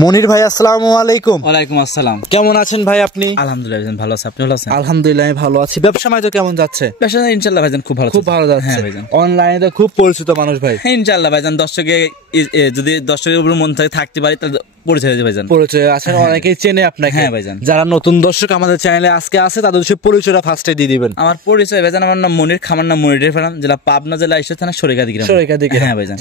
মনির ভাই আসসালামু আলাইকুম। ওয়ালাইকুম আসসালাম। কেমন আছেন ভাই আপনি? আলহামদুলিল্লাহ ভালো আছি, আপনি ভালো আছেন? আলহামদুলিল্লাহ আমি ভালো আছি। ব্যবসা বাণিজ্য কেমন যাচ্ছে? ব্যবসা ইনশাআল্লাহ ভাইজান খুব ভালো, খুব ভালো যাচ্ছে। হ্যাঁ ভাইজান, অনলাইনে তো খুব পরিচিত মানুষ ভাই। ইনশাআল্লাহ ভাইজান দর্শকে যদি দর্শকের উপর মন থেকে থাকতে পারি তাহলে পরিচয় হয়ে যাবে ভাইজান। পরিচয় আছে, অনেকেই চেনে আপনাকে। হ্যাঁ ভাইজান। যারা নতুন দর্শক আমাদের চ্যানেলে আজকে আছে তাদের সে পরিচয়টা ফার্স্টে দিয়ে দিবেন। আমার পরিচয় ভাইজান, আমার নাম মনির, খামার নাম মনির ফার্ম, জেলা পাবনা, জেলা ঈশ্বর থানা সরিকাদি গ্রাম। সরিকাদি গ্রাম। হ্যাঁ ভাইজান।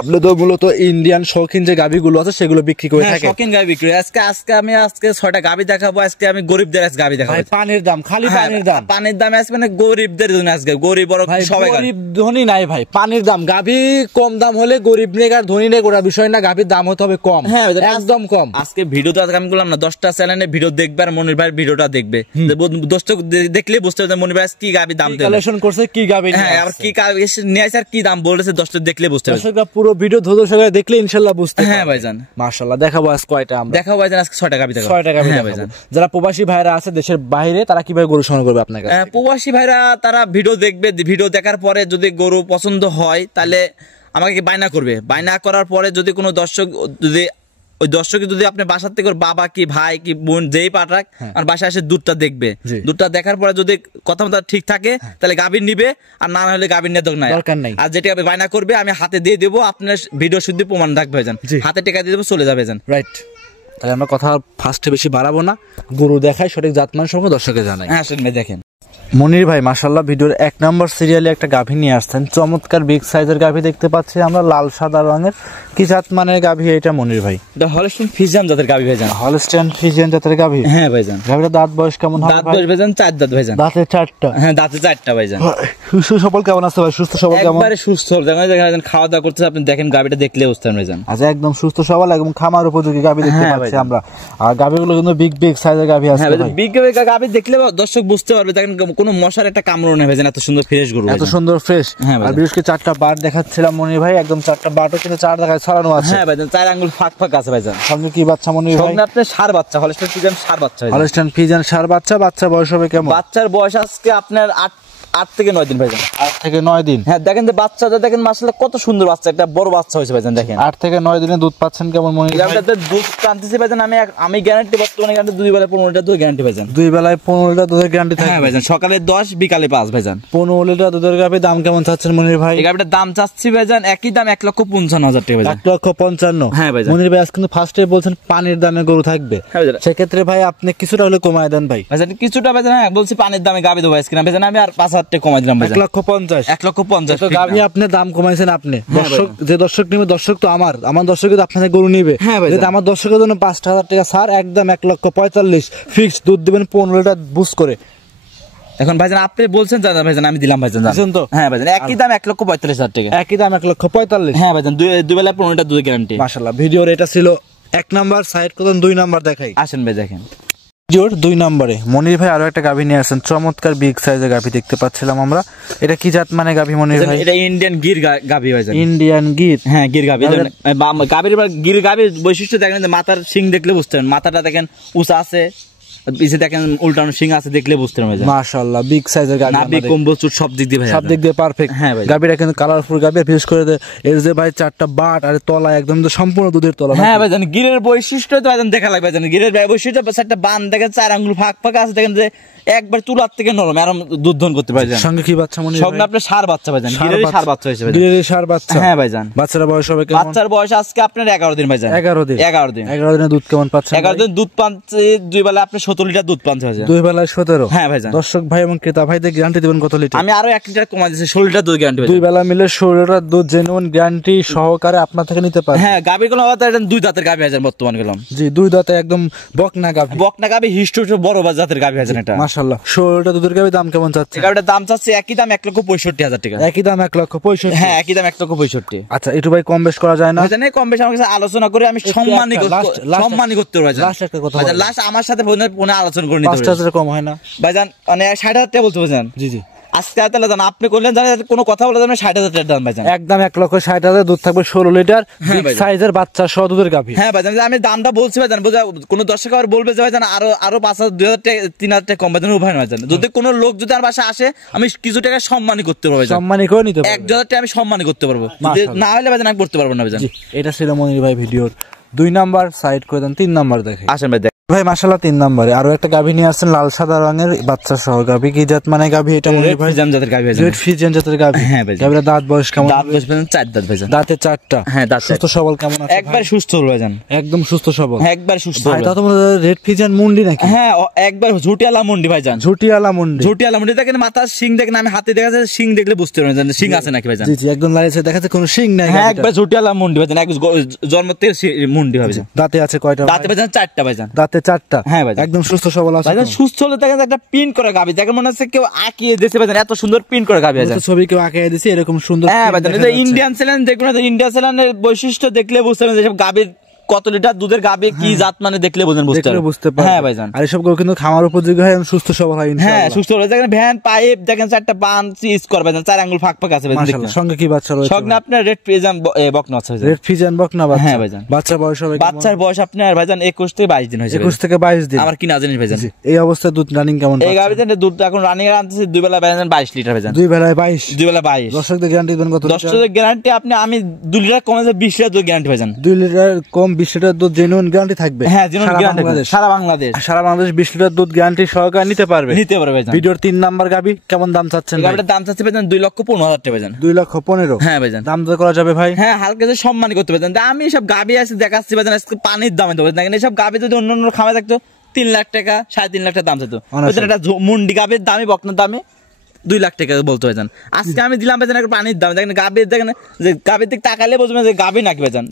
আপনি তো মূলত ইন্ডিয়ান শৌখিন যে গাভীগুলো আছে সেগুলো বিক্রি করে থাকেন? শৌখিন গাভী বিক্রি। আজকে আমি 6টা গাভী দেখাবো। আজকে আমি গরিবদের গাভী দেখাবো। পানির দাম, খালি পানির দাম। পানির দাম আজকে মানে গরিবদের জন্য। আজকে গরিব বড় সবাই, গরিব ধনী নাই ভাই, পানির দাম। গাভী কম দাম হলে গরিব নেই আর ধনী নেই ওটা বিষয় না, গাভীর দাম হতে হবে কম। হ্যাঁ একদম কম। আজকে ভিডিওতে আমি বললাম না 10টা চ্যানেলে ভিডিও দেখবে আর মনির ভাইয়ের ভিডিওটা দেখবে। দর্শক দেখলে বুঝতে পারবে মনির ভাই কি গাভী দাম কালেকশন করছে, কি গাভী। হ্যাঁ, আর কি গাভী নিয়ে আসে আর কি দাম বলেছে দর্শক দেখলে বুঝতে পারবে। দর্শকরা পুরো ভিডিও ধৈর্য দেখলে ইনশাআল্লাহ বুঝতে পারবে। হ্যাঁ ভাইজান, মাশাআল্লাহ। দেখাবো আজ কয়টা আমরা? দেখাবো ভাইজান আজকে 6টা গাভী দেখাবো। 6টা গাভী দেখাবো। যারা প্রবাসী ভাইরা আছে দেশের বাইরে তারা কিভাবে গরু সংগ্রহ করবে আপনার কাছে? প্রবাসী ভাইরা তারা ভিডিও দেখবে, ভিডিও দেখার পরে যদি গরু পছন্দ হয় তাহলে আমাকে বায়না করবে। বায়না করার পরে যদি কোনো দর্শক ওই দর্শকে যদি আপনি বাসার থেকে বাবা কি ভাই কি বোন যেই পাঠাক আর বাসায় এসে দুধটা দেখবে। দুধটা দেখার পরে যদি কথা মতো ঠিক থাকে তাহলে গাভীর নিবে, আর না হলে গাভীর নেওয়ার দরকার নাই। আর যেটা বায়না করবে আমি হাতে দিয়ে দেবো, আপনার ভিডিও শুদ্ধ প্রমাণ রাখবে যান, হাতে টেকা দিয়ে দেবো, চলে যাবে যান। রাইট। তাহলে আমরা কথা ফার্স্টে বেশি বাড়াবো না, গরু দেখাই সঠিক জাতমান সঙ্গে দর্শকে জানাই। হ্যাঁ শুনবে দেখেন। মনির ভাই মাশাআল্লাহ ভিডিওর 1 নম্বর সিরিয়ালে একটা গাভী নিয়ে আসছেন, চমৎকার বিগ সাইজের গাভী দেখতে পাচ্ছি আমরা, লাল সাদা রঙের। কি জাত মানের গাভী এটা মনির ভাই? এটা হলস্টাইন ফ্রিজিয়ান জাতের গাভী ভাইজান। হলস্টাইন ফ্রিজিয়ান জাতের গাভী? হ্যাঁ ভাইজান। গাভীর দাঁত বয়স কেমন হবে? দাঁত বয়স ভাইজান 4 দাঁত ভাইজান। দাঁতে 4টা? হ্যাঁ দাঁতে 4টা ভাইজান। সুস্থ সবল কেমন আছে ভাই? সুস্থ সবল কেমন? একবারে সুস্থ সবল। দেখেন খাওয়া দাওয়া করতে আপনি দেখেন গাভীটা দেখলে বুঝতে পারবেন ভাইজান। আচ্ছা একদম সুস্থ সবল এবং খামার উপযোগী গাভী দেখতে পাচ্ছি আমরা। আর গাভীগুলো কিন্তু বিগ সাইজের গাভী আছে ভাই। বিগ গাভী দেখলে দর্শক বুঝতে পারবে। দেখেন কোনো মশার একটা কামড় নেই ভাইজান, এত সুন্দর ফ্রেশ গরু, এত সুন্দর ফ্রেশ। আর বিশেষ করে 4টা বাট দেখাচ্ছিলাম মনির ভাই, একদম 4টা বাটও কিন্তু 4 জায়গায় ছড়ানো আছে। হ্যাঁ ভাইজান, 4 আঙ্গুল ফাঁক আছে ভাইজান। সামনে কি বাচ্চা মনির ভাই? সামনে আপনার ষাঁড় বাচ্চা, হলস্টাইন ফ্রিজিয়ান ষাঁড় বাচ্চা। হলস্টাইন ফ্রিজিয়ান ষাঁড় বাচ্চা। বাচ্চার বয়স হবে কেমন? বাচ্চার বয়স আজকে আপনার 8 থেকে 9 দিন ভাইজান। 8 থেকে 9 দিন। হ্যাঁ দেখেন যে বাচ্চাটা দেখেন মাশাআল্লাহ কত সুন্দর বাচ্চা, একটা বড় বাচ্চা হয়েছে ভাইজান। দেখেন 8 থেকে 9 দিনে দুধ পাচ্ছেন কেমন মনির ভাই? গাভীটাতে দুধ টানতেছি ভাইজান আমি গ্যারান্টি বর্তমানে গ্যারান্টি 2 বেলা 15 লিটার দুধ গ্যারান্টি ভাইজান। 2 বেলায় 15 লিটার দুধের গ্যারান্টি থাকে? হ্যাঁ ভাইজান, সকালে 10 বিকালে 5 ভাইজান। 15 লিটার দুধের গাভী দাম কেমন চাচ্ছেন মনির ভাই? এই গাভীটার দাম চাচ্ছি ভাইজান একই দাম 1,55,000 টাকা ভাইজান। 1,55,000? হ্যাঁ ভাইজান। মনির ভাই আজকে কিন্তু ফার্স্টে বলছেন পানির দামে গরু থাকবে। হ্যাঁ ভাইজান। সেক্ষেত্রে ভাই আপনি কিছুটা হলে কমায় দেন ভাই। ভাইজান কিছুটা ভাইজান, হ্যাঁ বলছি পানির দামে গাভী দেবো আজকে না ভাইজান, আমি আর 5,000 টাকা কমাই দিলাম ভাইজান। 1,50,000 তো গাভী আপনি দাম কমাইছেন আপনি। দর্শক যে দর্শক নিবে, দর্শক তো আমার দর্শক তো আপনাদের গরু নিবে। যদি আমার দর্শকের জন্য 5,000 টাকা ছাড়, একদম 1,45,000 ফিক্স দুধ দিবেন 15 লিটার বুস করে। এখন ভাইজান আপনি বলছেন জানা ভাইজান, আমি দিলাম ভাইজান জানেন তো। হ্যাঁ ভাইজান একই দাম 1,45,000 টাকা। একই দাম 1,45,000? হ্যাঁ ভাইজান, 2 বেলা 15 লিটার দুধ গ্যারান্টি। মাশাআল্লাহ। ভিডিওর এটা ছিল 1 নাম্বার, সাইড করুন 2 নাম্বার দেখাই। আসেন ভাই দেখেন। ভিডিওর 2 নম্বরে মনির ভাই আরো একটা গাভী নিয়ে আসেন, চমৎকার বিগ সাইজের গাভী দেখতে পাচ্ছিলাম আমরা। এটা কি জাত মানে গাভী মনির ভাই? এটা ইন্ডিয়ান গির গাভী ভাইজান। ইন্ডিয়ান গির? হ্যাঁ গির গাভী। গির গাভীর বৈশিষ্ট্য দেখেন, মাথার শিং দেখলে বুঝতে পারেন, মাথাটা দেখেন উঁচা আছে, পিছে দেখেন উল্টানো শিং আছে, দেখলে বুঝতে পারবেন। মাশাআল্লাহ বিগ সাইজের গাভী, নাভি কম্বল চুট সব দিক দিয়ে ভাই, সব দিক দিয়ে পারফেক্ট। হ্যাঁ ভাই গাভীটা কিন্তু কালারফুল গাভী, বিশেষ করে এর যে ভাই 4টা বাট আর তলা একদম তো সম্পূর্ণ দুধের তলা। হ্যাঁ ভাই জানেন গিরের বৈশিষ্ট্য তো ভাইজান দেখা লাগবে। জানেন গিরের বৈশিষ্ট্য 4টা বান দেখেন, 4 আঙ্গুল ফাঁক আছে, দেখেন যে একবার চুলার থেকে নরম, আরাম দুধ দহন করতে পারে। সঙ্গে কি বাচ্চা মনির ভাই? সঙ্গে আপনার ষাঁড় বাচ্চা ভাইজান, গিরের ষাঁড় বাচ্চা হয়েছে ভাইজান। গিরের ষাঁড় বাচ্চা? হ্যাঁ ভাইজান। বাচ্চার বয়স হবে কেমন? বাচ্চার বয়স আজকে আপনার 11 দিন ভাইজান। 11 দিন? 11 দিন। 11 দিনে দুধ কেমন পাচ্ছেন? 11 দিন দুধ পাচ্ছে 2 বেলা আপনি 17 লিটার দুধ পাচ্ছে ভাইজান। 2 বেলায় 17? হ্যাঁ ভাইজান। দর্শক ভাই এবং ক্রেতা ভাইদের গ্যারান্টি দিবেন কত লিটার? আমি আরো 1 লিটার কমাই দিয়েছি, 16 লিটার দুধ গ্যারান্টি। 2 বেলা মিলে 16 লিটার দুধ জেনুইন গ্যারান্টি সহকারে আপনার থেকে নিতে পারবেন। হ্যাঁ গাভী গুলো আবার 2 দাঁতের গাভী ভাইজান বর্তমান গেলাম। জি 2 দাঁতে একদম বকনা গাভী। বকনা গাভী হিস্টো বড় জাতের গাভী ভাইজান এটা। মাশাআল্লাহ। 16 লিটার দুধের গাভী দাম কেমন চাচ্ছে? গাভীটার দাম চাচ্ছে একই দাম 1,65,000 টাকা। একই দাম 1,65,000? হ্যাঁ একই দাম 1,65,000। আচ্ছা একটু ভাই কম বেশ করা যায় না? ভাইজান কম বেশ আমার কাছে আলোচনা করে আমি সম্মানী করতে পারবো ভাইজান। লাস্ট একটা কথা ভাইজান, লাস্ট আমার সাথে ফোনে আলোচনা করে নিতে হবে। 5,000 কম হয় না ভাইজান? মানে 60,000 টাকা বলতে ভাইজান। জি জি। আজকে তাহলে জান আপনি করলেন জানেন কোনো কথা বলে জানেন 60,000 টাকা দাম ভাইজান। একদম 1,60,000 দুধ থাকবে 16 লিটার বিগ সাইজের বাচ্চা সহ দুধের গাভী। হ্যাঁ ভাইজান আমি দামটা বলছি ভাইজান, কোন দর্শক আবার বলবে যে ভাইজান আরো 5,000 2,000 টাকা 3,000 টাকা কম ভাইজান উভয় ভাইজান। যদি কোনো লোক যদি আমার বাসায় আসে আমি কিছু টাকা সম্মানী করতে পারবো ভাইজান। সম্মানী করে নিতে পারবো। 1,000 টাকা আমি সম্মানী করতে পারবো, না হলে ভাইজান আমি করতে পারবো না ভাইজান। এটা ছিল মনির ভাই ভিডিওর 2 নাম্বার সাইড করে দেন, 3 নাম্বার দেখে আসেন ভাই ভাই মাশাআল্লাহ 3 নম্বরে আরো একটা গাভী নিয়ে আসছেন লাল সাদা রঙের বাচ্চা সহ। গাভী কি জাত মানে গাভী এটা মনির ভাই? জাম জাতের গাভী ভাই, রেড ফিজিয়ান জাতের গাভী। হ্যাঁ ভাই। গাভীর দাঁত বয়স কেমন? দাঁত বয়স 4 দাঁত ভাই। দাঁতে 4টা। হ্যাঁ দাঁত সুস্থ সবল কেমন আছে? একবার সুস্থ ভাই জান, একদম সুস্থ সবল, একবার সুস্থ ভাই। তা তোমরা রেড ফিজিয়ান মুন্ডি নাকি? হ্যাঁ একবার ঝুটিয়ালা মুন্ডি ভাই জান, ঝুটিয়ালা মুন্ডি। ঝুটিয়ালা মুন্ডি দেখেন, মাথার শিং দেখেন, আমি হাতে দেখা যায় শিং দেখলে বুঝতে পারবেন জান শিং আছে নাকি ভাই জান। জি জি একদম লাইছে দেখাতে কোনো শিং নাই। হ্যাঁ একবার ঝুটিয়ালা মুন্ডি ভাই জান, এক জন্ম থেকে মুন্ডি ভাই জান। দাঁতে আছে কয়টা? দাঁতে ভাই জান 4টা ভাই জান। দাঁতে 4টা। হ্যাঁ ভাই একদম সুস্থ সবল আছে ভাই জান। সুস্থ হলে দেখেন একটা পিন করা গাভী, দেখেন মনে হচ্ছে কেউ আঁকিয়ে দিয়েছে ভাই জান, এত সুন্দর পিন করা গাভী ভাই জান। ছবি কেউ আঁকিয়ে দিয়েছে এরকম সুন্দর। হ্যাঁ ভাই জান, এটা ইন্ডিয়ান চ্যানেল দেখুন, ইন্ডিয়ান চ্যানেলের বৈশিষ্ট্য দেখলে বুঝতে পারবেন যে সব গাভীর কত লিটার দুধের গাভী কি জাত মানে দেখলে বুঝতে পারবেন। হ্যাঁ ভাই জান। আর এসব গরু কিন্তু খামার উপযোগী হয়, সুস্থ সবল হয় ইনশাআল্লাহ। হ্যাঁ সুস্থ হলে দেখেন ভ্যান পাইপ দেখেন 4টা বান ইজ করবে জান, 4 আঙ্গুল ফাঁক ফাঁক আছে ভাই জান। সঙ্গে কি বাচ্চা রয়েছে? সঙ্গে আপনার রেড ফিজিয়ান বকনা আছে ভাই জান। রেড ফিজিয়ান বকনা বাচ্চা। হ্যাঁ ভাই জান। বাচ্চার বয়স হবে? বাচ্চার বয়স আপনার ভাই জান 21 থেকে 22 দিন হয়েছে। 21 থেকে 22 দিন। আমার কি না জানিস ভাই জান। এই অবস্থায় দুধ রানিং কেমন? এই গাভী জান দুধ এখন রানিং এর আনতেছে 2 বেলা ভাই জান 22 লিটার ভাই জান। 2 বেলায় 22। 2 বেলা 22। দর্শকদের গ্যারান্টি দেন কত? দর্শকদের গ্যারান্টি আমি 2 লিটার কমে 20 লিটার দুধ গ্যারান্টি ভাই জান। 2 লিটার কম 20 লিটার দুধ জেনুইন গ্যারান্টি থাকবে। হ্যাঁ জেনুইন গ্যারান্টি সারা বাংলাদেশ 20 লিটার দুধ গ্যারান্টি সহকারে নিতে পারবে ভাই জান। ভিডিওর 3 নাম্বার গাভী কেমন দাম চাচ্ছেন? গাভীটার দাম চাচ্ছে ভাই জান 2,15,000 টাকা ভাই জান। 2,15,000। হ্যাঁ ভাই জান। দাম দর করা যাবে ভাই? হ্যাঁ হালকা যে সম্মান করতে পারেন। আমি সব গাভী আছে দেখাচ্ছি ভাই জান, আজকে পানির দামে দেবো দেখেন। এইসব গাভী যদি অন্য অন্য খামারে থাকতো 3 লাখ টাকা 3.5 লাখ টাকা দাম চাইতো, এটা মুন্ডি গাভীর দামি বকনার দামে 2 লাখ টাকা বলতে ভাই জান। আজকে আমি দিলাম ভাই জান একটা পানির দাম দেখেন। গাভীর দেখেন যে গাভীর দিক তাকালে বুঝবেন যে গাভী নাকি ভাই জান।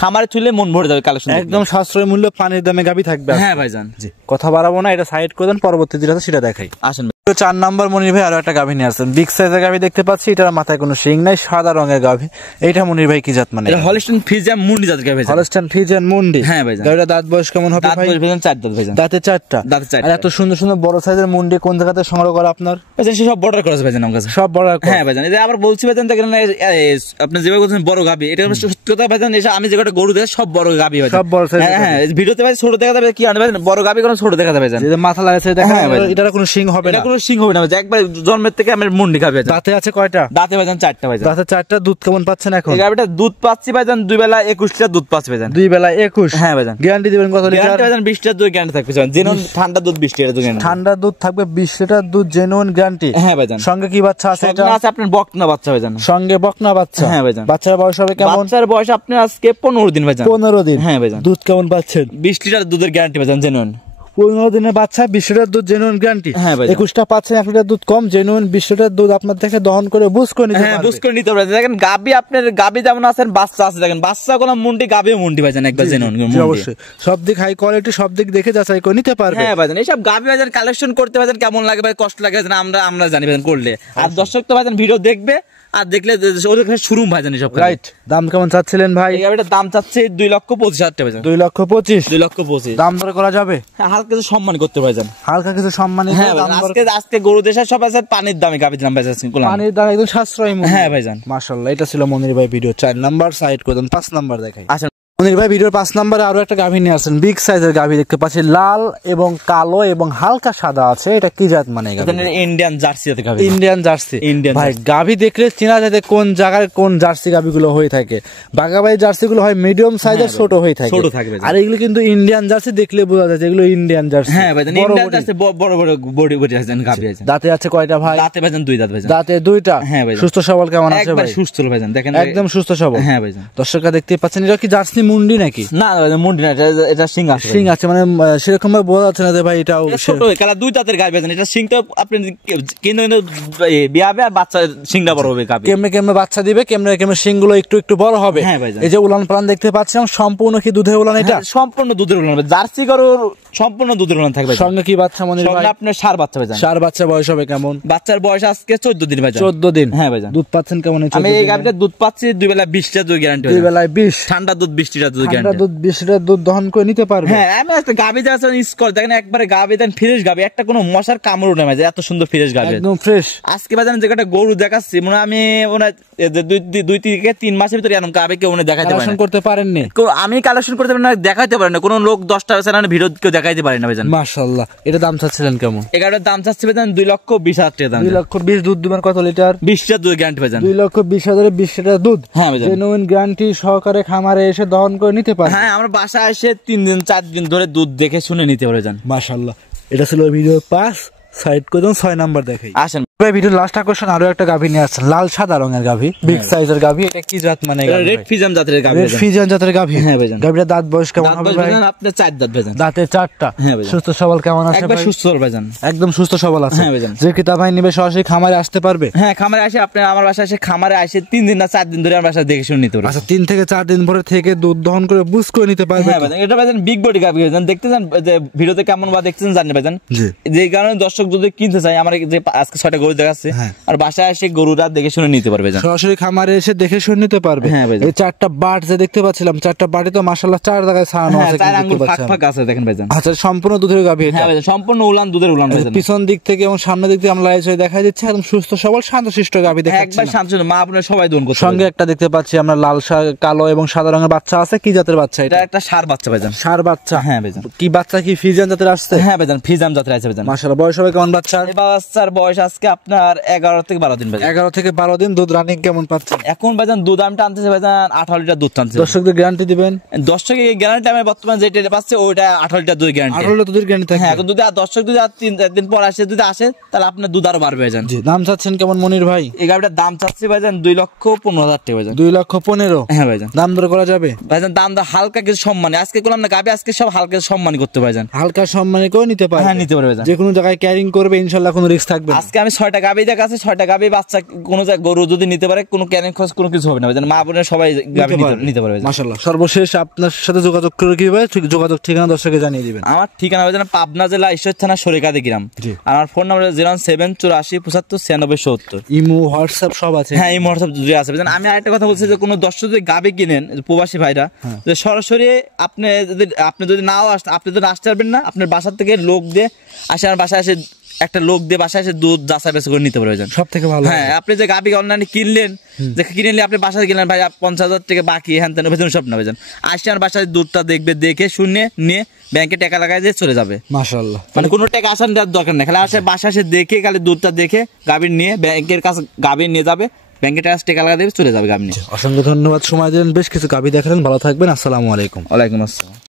খামারে ছুলে মন ভরে যাবে কালেকশন। একদম সাশ্রয় মূল্য পানির দামে গাভী থাকবে। হ্যাঁ ভাই জান। জি কথা বাড়াবো না, এটা সাইড করে দেন, পরবর্তী দিনে সেটা দেখাই। আসেন 4 নাম্বার মনির ভাই আরো একটা গাভী নিয়ে আসছেন। বিগ সাইজের গাভী দেখতে পাচ্ছি, এটার মাথায় কোনো শিং নাই, সাদা রঙের গাভী। এইটা মনির ভাই কি জাত মানে? এটা হলস্টাইন ফ্রিজিয়ান মুন্ডি জাতের গাভী। হলস্টাইন ফ্রিজিয়ান মুন্ডি। হ্যাঁ ভাই জান। গাভীর দাঁত বয়স কেমন হবে ভাই? দাঁত বয়স ভাই জান 4 দাঁত ভাই জান। দাঁতে 4টা। দাঁতে 4টা। আর এত সুন্দর সুন্দর বড় সাইজের মুন্ডি কোন জায়গাতে সংগ্রহ করা আপনার? ভাই জান সব বর্ডার করা আছে ভাই জান আমার কাছে। সব বর্ডার করা? হ্যাঁ ভাই জান। এটা আবার বলছি ভাই জান দেখেন আপনি যেভাবে বলছেন বড় গাভী, এটা সত্যি কথা ভাই জান। এসে আমি যে কটা গরু দেখে সব বড় গাভী ভাই জান। সব বড় সাইজ। হ্যাঁ ভিডিওতে ভাই ছোট দেখা যাবে, কি আনবে ভাই বড় গাভী কোনো ছোট দেখা যাবে ভাই জান। যে মাথা লাগাইছে দেখেন, এটার কোনো শিং হবে না। এটা কোনো শিং হবে না ভাই জান, একবার জন্মের থেকে আমার মুন্ডি গাভী। দাঁতে আছে কয়টা? দাঁতে ভাই জান 4টা ভাই জান। দাঁতে 4টা। দুধ কেমন পাচ্ছেন এখন? এই গাভীটা দুধ পাচ্ছি ভাই জান 2 বেলা 21 লিটার দুধ পাচ্ছি ভাই জান। 2 বেলা 21? হ্যাঁ ভাই জান। গ্যারান্টি দিবেন কত লিটার? গ্যারান্টি ভাই জান 20 লিটার দুধ গ্যারান্টি থাকবে জান। জেনুইন ঠান্ডা দুধ 20 লিটার দুধ গ্যারান্টি। ঠান্ডা দুধ থাকবে 20 লিটার দুধ জেনুইন গ্যারান্টি। হ্যাঁ ভাই জান। সঙ্গে কি বাচ্চা আছে? এটা আছে আপনার বকনা বাচ্চা ভাই জান। সঙ্গে বকনা বাচ্চা। হ্যাঁ ভাই জান। বাচ্চার বয়স হবে কেমন? বাচ্চার বয়স আপনার আজকে 15 দিন ভাই জান। 15 দিন। হ্যাঁ ভাই জান। দুধ কেমন পাচ্ছেন? 20 লিটার দুধের গ্যারান্টি ভাই জান জেনুইন। 15 দিনের বাচ্চা 20 লিটার দুধ জেনুইন গ্যারান্টি। হ্যাঁ ভাই 21টা পাচ্ছেন 1 লিটার দুধ কম, জেনুইন 20 লিটার দুধ আপনার থেকে দহন করে বুঝ করে নিতে পারবে। হ্যাঁ বুঝ করে নিতে পারবে দেখেন। গাবি আপনার গাবি যেমন আছেন বাচ্চা আছে দেখেন, বাচ্চা কোন মুন্ডি গাবিও মুন্ডি ভাই জান একবার জেনুইন মুন্ডি। অবশ্যই সব দিক হাই কোয়ালিটি, সব দিক দেখে যাচাই করে নিতে পারবে। হ্যাঁ ভাই জান। এইসব গাবি ভাই জান কালেকশন করতে ভাই জান কেমন লাগে ভাই, কষ্ট লাগে জান, আমরা জানি ভাই জান করলে। আর দর্শক তো ভাই জান ভিডিও দেখবে আর দেখলে ওদের কাছে শুরু ভাই জান সব। রাইট। দাম কেমন চাচ্ছিলেন ভাই? এই গাবিটার দাম চাচ্ছে 2,25,000 টাকা ভাই জান। 2,25,000। 2,25,000 দাম দর করা যাবে? হ্যাঁ হালকা কিছু সম্মান করতে ভাই জান। হালকা কিছু সম্মানিত। হ্যাঁ আজকে গরু দেশের সব আছে পানির দামে গাবি দিলাম ভাই জান। পানির দাম একদম সাশ্রয়ী মূল্য। হ্যাঁ ভাই জান। মাশাআল্লাহ। এটা ছিল মনির ভাই ভিডিও 4 নাম্বার সাইড করে দেন। 5 নাম্বার দেখাই। আচ্ছা মনির ভাই ভিডিওর 5 নম্বরে আরো একটা গাভী নিয়ে আসেন। বিগ সাইজের গাভী দেখতে পাচ্ছি, লাল এবং কালো এবং হালকা সাদা আছে। এটা কি জাত মানে? ইন্ডিয়ান জার্সি জাতের গাভী। Indian jersey. ভাই গাভী দেখলে চেনা যায় কোন জায়গায় কোন জার্সি গাভীগুলো হয়ে থাকে। বাগাবাড়ি জার্সি গুলো হয় মিডিয়াম সাইজের, ছোট হয়ে থাকে। ছোট থাকবে। আর এগুলো কিন্তু ইন্ডিয়ান জার্সি, দেখলে বোঝা যায় এগুলো ইন্ডিয়ান জার্সি। হ্যাঁ ভাই ইন্ডিয়ান জার্সি বড় বড় বডি আছে গাভী আছে। দাঁতে আছে কয়টা ভাই? দাঁতে ভাই 2 দাঁত ভাই। দাঁতে 2টা। হ্যাঁ ভাই। সুস্থ সবল কেমন আছে ভাই? একদম সুস্থ ভাই দেখেন, একদম সুস্থ সবল। হ্যাঁ ভাই। দর্শকরা দেখতে পাচ্ছেন, এটা কি জার্সি মুন্ডি নাকি? না মুন্ডি না, এটা শিং আছে। শিং আছে মানে সেরকম ভাবে বোঝা যাচ্ছে না যে ভাই এটাও ছোট কালা 2 দাঁতের গাভী আছে। এটা শিংটা আপনি কিন্তু বিয়াবে আর বাচ্চা শিংটা বড় হবে গাভী। কেমনে কেমনে বাচ্চা দিবে, কেমনে কেমনে শিং গুলো একটু একটু বড় হবে। হ্যাঁ ভাই। এই যে উলান পালান দেখতে পাচ্ছেন, সম্পূর্ণ কি দুধের উলান? এটা সম্পূর্ণ দুধের উলান। জার্সি গরুর সম্পূর্ণ দুধের উলান থাকবে। সঙ্গে কি বাচ্চা মনির ভাই? সঙ্গে আপনার ষাঁড় বাচ্চা ভাই। ষাঁড় বাচ্চা বয়স হবে কেমন? বাচ্চার বয়স আজকে 14 দিন ভাই। 14 দিন। হ্যাঁ ভাই। দুধ পাচ্ছেন কেমন? আমি এই গাভীটা দুধ পাচ্ছি 2 বেলা 20 লিটার দুধ গ্যারান্টি। 2 বেলায় 20। ঠান্ডা দুধ 20 লিটার দুধ গ্যারান্টি। ঠান্ডা দুধ 20 লিটার দুধ দহন করে নিতে পারবে। হ্যাঁ আমি একটা গাভী যা আছে স্কোর দেখেন, একবারে গাভী দেন ফ্রেশ গাভী, একটা কোনো মশার কামড় নেই ভাই, এত সুন্দর ফ্রেশ গাভী একদম ফ্রেশ। আজকে ভাই জানেন যে একটা গরু দেখাচ্ছি মনে আমি ওনা 2 থেকে 3 মাসের ভিতরে এরকম গাভী কেউ দেখাইতে পারে না, করতে পারেননি। আমি কালেকশন করতে পারি না, দেখাইতে পারি না, কোন লোক 10টা চ্যানেলে ভিডিও কেউ দেখাইতে পারে না ভাই জানেন। মাশাআল্লাহ। এটা দাম চাচ্ছিলেন কেমন? এটার দাম চাচ্ছি ভাই জানেন 2,20,000 টাকা দাম। 2,20,000 দুধ দিবেন কত লিটার? 20 লিটার দুধ গ্যারান্টি ভাই জানেন। 2,20,000 20 লিটার দুধ। হ্যাঁ ভাই জানেন। জেনুইন গ্যারান্টি সহকারে খামারে এসে দহন দহন করে নিতে পারবে। হ্যাঁ, আমরা বাসায় এসে 3 দিন 4 দিন ধরে দুধ দেখে শুনে নিতে পারে যান। মাশাআল্লাহ, এটা ছিল ভিডিও 5, সাইড করে দেন 6 নাম্বার দেখাই। আসেন ভাই, ভিডিও লাস্ট আকর্ষণ আরো একটা গাভী নিয়ে আসছেন, লাল সাদা রঙের গাভী, বিগ সাইজের গাভী। এটা কি জাত মানে? রেড ফিজিয়ান জাতের গাভী। রেড ফিজিয়ান জাতের গাভী। হ্যাঁ ভাইজান। গাভীর দাঁত বয়স কেমন হবে ভাই? আপনি 4 দাঁত ভাইজান। দাঁতে 4টা। হ্যাঁ ভাইজান। সুস্থ সবল কেমন আছে একবার ভাই? সুস্থ সবল ভাইজান, একদম সুস্থ সবল আছে। হ্যাঁ ভাইজান। যে কিতা ভাই নিবে সরাসরি খামারে আসতে পারবে? হ্যাঁ, খামারে আসে আপনি আমার বাসায় এসে খামারে আসে 3 দিন না 4 দিন ধরে আমার বাসায় দেখে শুনে নিতে পারবে। আচ্ছা, 3 থেকে 4 দিন ভরে থেকে দুধ দহন করে বুঝ করে নিতে পারবে? হ্যাঁ ভাইজান, এটা ভাইজান বিগ বডি গাভী ভাইজান। দেখতে যান যে ভিডিওতে কেমন বা দেখতেছেন জানেন ভাইজান। জি। যে কারণে দর্শক যদি কিনতে চায়, আমার যে আজকে 6টা গরু দেখাচ্ছে, আর বাসায় এসে গরুটা দেখে শুনে নিতে পারবে ভাইজান। সরাসরি খামারে এসে দেখে শুনে নিতে পারবে। হ্যাঁ ভাইজান। এই 4টা বাট যে দেখতে পাচ্ছিলাম, 4টা বাটে তো মাশাআল্লাহ 4 জায়গায় ছাড়ানো আছে, চার আঙ্গুল ফাঁক ফাঁক আছে দেখেন ভাইজান। আচ্ছা, সম্পূর্ণ দুধের গাভী এটা? হ্যাঁ ভাইজান, সম্পূর্ণ উলান দুধের উলান ভাইজান। পিছন দিক থেকে এবং সামনের দিক থেকে আমরা লাইভ হয়ে দেখা যাচ্ছে একদম সুস্থ সবল শান্তশিষ্ট গাভী দেখাচ্ছি। একবার শান্ত, মা আপনারা সবাই দোন করতে। সঙ্গে একটা দেখতে পাচ্ছি আমরা লাল কালো এবং সাদা রঙের বাচ্চা আছে। কি জাতের বাচ্চা এটা? এটা একটা ষাঁড় বাচ্চা ভাইজান। ষাঁড় বাচ্চা? হ্যাঁ ভাইজান। কি বাচ্চা, কি ফিজিয়ান জাতের আসছে? হ্যাঁ ভাইজান, ফিজাম জাতের আছে ভাইজান। মাশাআল্লাহ, বয়স হবে কেমন বাচ্চার? এই বাচ্চার বয়স আজকে আপনার 11 থেকে 12 দিন ভাইজান। 11 থেকে 12 দিন। দুধ রানিং কেমন পাচ্ছেন এখন ভাইজান? দুধ আমি টানতেছি ভাইজান 18 লিটার দুধ টানতেছি। দর্শকদের গ্যারান্টি দিবেন? দর্শকের গ্যারান্টি আমি বর্তমানে যেটা পাচ্ছে ওইটা 18 লিটার দুধ গ্যারান্টি। 18 লিটার দুধের গ্যারান্টি থাকে? হ্যাঁ, এখন যদি দর্শক যদি আর 3 দিন পর আসে, যদি আসে তাহলে আপনার দুধ আরো বাড়বে ভাইজান। জি। দাম চাচ্ছেন কেমন মনির ভাই? এই গাড়িটার দাম চাচ্ছি ভাইজান 2,15,000 টাকা ভাইজান। 2,15,000? হ্যাঁ ভাইজান। দাম দর করা যাবে ভাইজান? দাম দর হালকা কিছু সম্মানী আজকে করলাম না গাবি, আজকে সব হালকা সম্মানী করতে ভাইজান। হালকা সম্মানে করে নিতে পারবে? হ্যাঁ, নিতে পারবে ভাইজান। যে কোনো জায়গায় ক্যারিং করবে ইনশাআল্লাহ, কোনো রিস্ক থাকবে না। আজকে আমি 6টা গাবি দেখাচ্ছি, 6টা গাবি বাচ্চা কোনো জায়গায় গরু যদি নিতে পারে কোনো ক্যারিং খরচ কোনো কিছু হবে না ভাইজান। মা বোনের সবাই গাবি নিতে পারবে। মাশাআল্লাহ। সর্বশেষ আপনার সাথে যোগাযোগ করে কিভাবে, যোগাযোগ ঠিকানা দর্শককে জানিয়ে দিবেন। আমার ঠিকানা ভাইজান পাবনা জেলা ঈশ্বর থানা সরিকাদি গ্রাম। আর আমার ফোন নাম্বার 01784759670। ইমো হোয়াটসঅ্যাপ সব আছে? হ্যাঁ, এই হোয়াটসঅ্যাপ যদি আছে ভাইজান। আমি আরেকটা কথা বলছি যে কোনো দর্শক যদি গাবি কিনেন, প্রবাসী ভাইরা, যে সরাসরি আপনি যদি নাও আসতে, আপনি যদি আসতে পারবেন না, আপনার বাসা থেকে লোক দিয়ে আসে, আমার বাসায় এসে একটা লোক দিয়ে বাসায় এসে দুধ যাচাই বাছাই করে নিতে পারবেন। সব থেকে ভালো। হ্যাঁ, আপনি যে গাবি অনলাইনে কিনলেন, যে কিনে নিলে আপনি বাসায় কিনলেন ভাই 50,000 টাকা বাকি, হ্যান তেন ভেতরে সব না ভাইজান। আসে আমার বাসায় দুধটা দেখবে, দেখে শুনে নিয়ে ব্যাংকে টাকা লাগাই দিয়ে চলে যাবে। মাশাআল্লাহ। মানে কোনো টাকা আসার দরকার নেই, খালি আসে বাসায় এসে দেখে, খালি দুধটা দেখে গাভীর নিয়ে ব্যাংকের কাছে গাভী নিয়ে যাবে, ব্যাংকে টাকা লাগা দেবে, চলে যাবে গাভী নিয়ে। অসংখ্য ধন্যবাদ, সময় দিলেন, বেশ কিছু গাভী দেখালেন। ভালো থাকবেন, আসসালামু আলাইকুম। ওয়ালাইকুম আসসালাম।